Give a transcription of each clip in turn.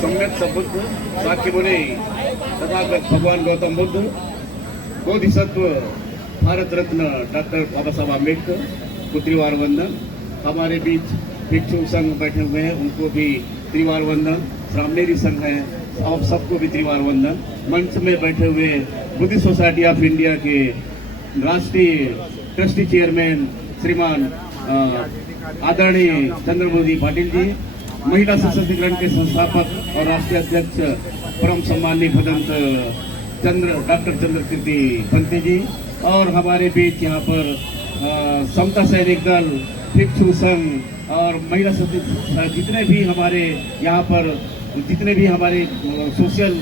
सम्यक संबुद्ध साक्य मुनि तथागत भगवान गौतम बुद्ध, बोधिसत्व भारत रत्न डॉक्टर बाबा साहब आम्बेडकर को त्रिवार वंदन। हमारे बीच भिक्षु संघ बैठे हुए हैं, उनको भी त्रिवार वंदन। श्रामणेरी संघ है, आप सबको भी त्रिवार वंदन। मंच में बैठे हुए बुद्धिस्ट सोसाइटी ऑफ इंडिया के राष्ट्रीय ट्रस्टी चेयरमैन श्रीमान आदरणीय चंद्रमोदी पाटिल जी, महिला सशक्तिकरण के संस्थापक और राष्ट्रीय अध्यक्ष परम सम्माननीय भदंत डॉक्टर चंद्रकीर्ति पंथी जी, और हमारे बीच यहाँ पर समता सैनिक दल, भिक्षु संघ और महिला जितने भी हमारे यहाँ पर जितने भी हमारे सोशल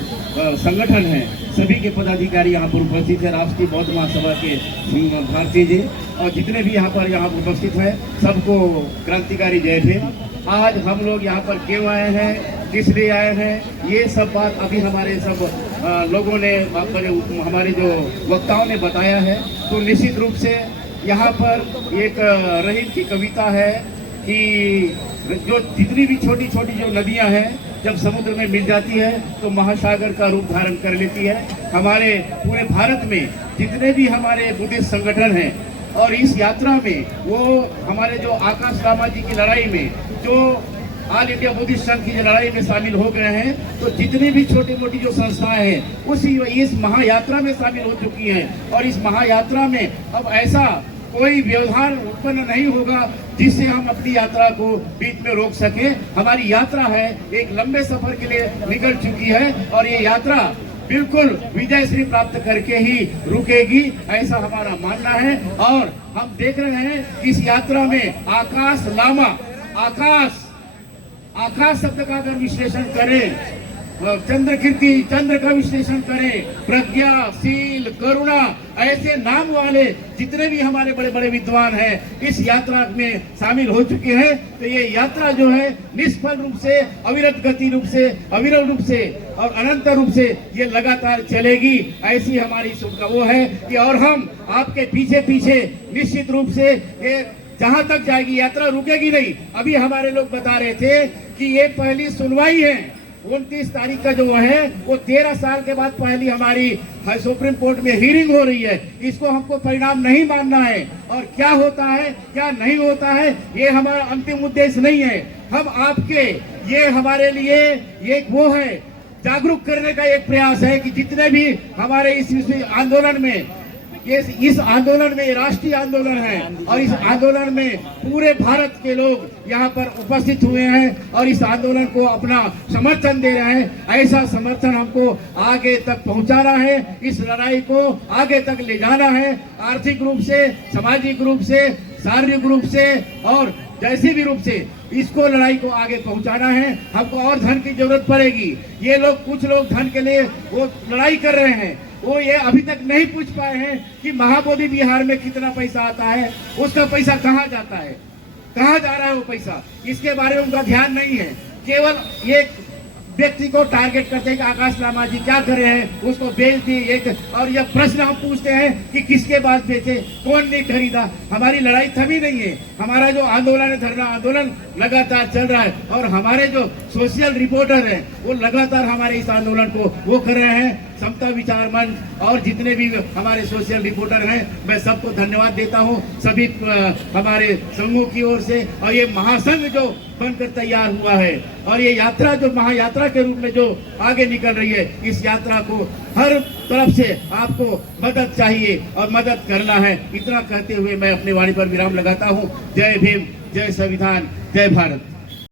संगठन हैं, सभी के पदाधिकारी यहाँ पर उपस्थित हैं। राष्ट्रीय बौद्ध महासभा के भारती जी और जितने भी यहाँ पर उपस्थित हैं, सबको क्रांतिकारी जय भीम। आज हम लोग यहाँ पर क्यों आए हैं, किस लिए आए हैं, ये सब बात अभी हमारे सब लोगों ने, हमारे जो वक्ताओं ने बताया है। तो निश्चित रूप से यहाँ पर एक रहीम की कविता है कि जो जितनी भी छोटी छोटी जो नदियाँ हैं, जब समुद्र में मिल जाती है तो महासागर का रूप धारण कर लेती है। हमारे पूरे भारत में जितने भी हमारे बुद्धिस्ट संगठन हैं, और इस यात्रा में वो हमारे जो आकाश लामा जी की लड़ाई में, जो ऑल इंडिया बुद्धिस्ट संघ की लड़ाई में शामिल हो गए हैं, तो जितनी भी छोटी मोटी जो संस्थाएं हैं उसी इस महायात्रा में शामिल हो चुकी हैं। और इस महायात्रा में अब ऐसा कोई व्यवधान उत्पन्न नहीं होगा जिससे हम अपनी यात्रा को बीच में रोक सके। हमारी यात्रा है एक लंबे सफर के लिए निकल चुकी है, और ये यात्रा बिल्कुल विजय श्री प्राप्त करके ही रुकेगी, ऐसा हमारा मानना है। और हम देख रहे हैं कि इस यात्रा में आकाश लामा, आकाश शब्द का अगर विश्लेषण करें, चंद्रकीर्ति, चंद्र का विश्लेषण करें, प्रज्ञा, शील, करुणा, ऐसे नाम वाले जितने भी हमारे बड़े बड़े विद्वान हैं इस यात्रा में शामिल हो चुके हैं। तो ये यात्रा जो है निष्फल रूप से, अविरत गति रूप से, अविरल रूप से और अनंत रूप से ये लगातार चलेगी, ऐसी हमारी शुभ वो है कि, और हम आपके पीछे पीछे निश्चित रूप से ये जहां तक जाएगी यात्रा रुकेगी नहीं। अभी हमारे लोग बता रहे थे कि ये पहली सुनवाई है, 29 तारीख का जो है वो 13 साल के बाद पहली हमारी सुप्रीम कोर्ट में हियरिंग हो रही है। इसको हमको परिणाम नहीं मानना है, और क्या होता है क्या नहीं होता है ये हमारा अंतिम उद्देश्य नहीं है। हम आपके ये हमारे लिए एक वो है, जागरूक करने का एक प्रयास है कि जितने भी हमारे इस आंदोलन में, इस आंदोलन में राष्ट्रीय आंदोलन है, और इस आंदोलन में पूरे भारत के लोग यहाँ पर उपस्थित हुए हैं और इस आंदोलन को अपना समर्थन दे रहे हैं। ऐसा समर्थन हमको आगे तक पहुँचाना है, इस लड़ाई को आगे तक ले जाना है, आर्थिक रूप से, सामाजिक रूप से, शारीरिक रूप से और जैसे भी रूप से इसको लड़ाई को आगे पहुंचाना है। हमको और धन की जरूरत पड़ेगी। ये लोग, कुछ लोग धन के लिए वो लड़ाई कर रहे हैं, वो ये अभी तक नहीं पूछ पाए हैं कि महाबोधि बिहार में कितना पैसा आता है, उसका पैसा कहाँ जाता है, कहाँ जा रहा है वो पैसा, इसके बारे में उनका ध्यान नहीं है। केवल एक व्यक्ति को टारगेट करते हैं कि आकाश लामा जी क्या करे हैं, उसको बेच दिए। एक और यह प्रश्न हम पूछते हैं कि किसके पास बेचे, कौन नहीं खरीदा। हमारी लड़ाई थमी नहीं है, हमारा जो आंदोलन है, धरना आंदोलन लगातार चल रहा है, और हमारे जो सोशल रिपोर्टर हैं वो लगातार हमारे इस आंदोलन को वो कर रहे हैं। समता विचार मंच और जितने भी हमारे सोशल रिपोर्टर हैं, मैं सबको धन्यवाद देता हूं, सभी हमारे संघों की ओर से। और ये महासंघ जो बनकर तैयार हुआ है, और ये यात्रा जो महायात्रा के रूप में जो आगे निकल रही है, इस यात्रा को हर तरफ से आपको मदद चाहिए और मदद करना है। इतना कहते हुए मैं अपनी वाणी पर विराम लगाता हूँ। जय भीम, जय संविधान, जय भारत।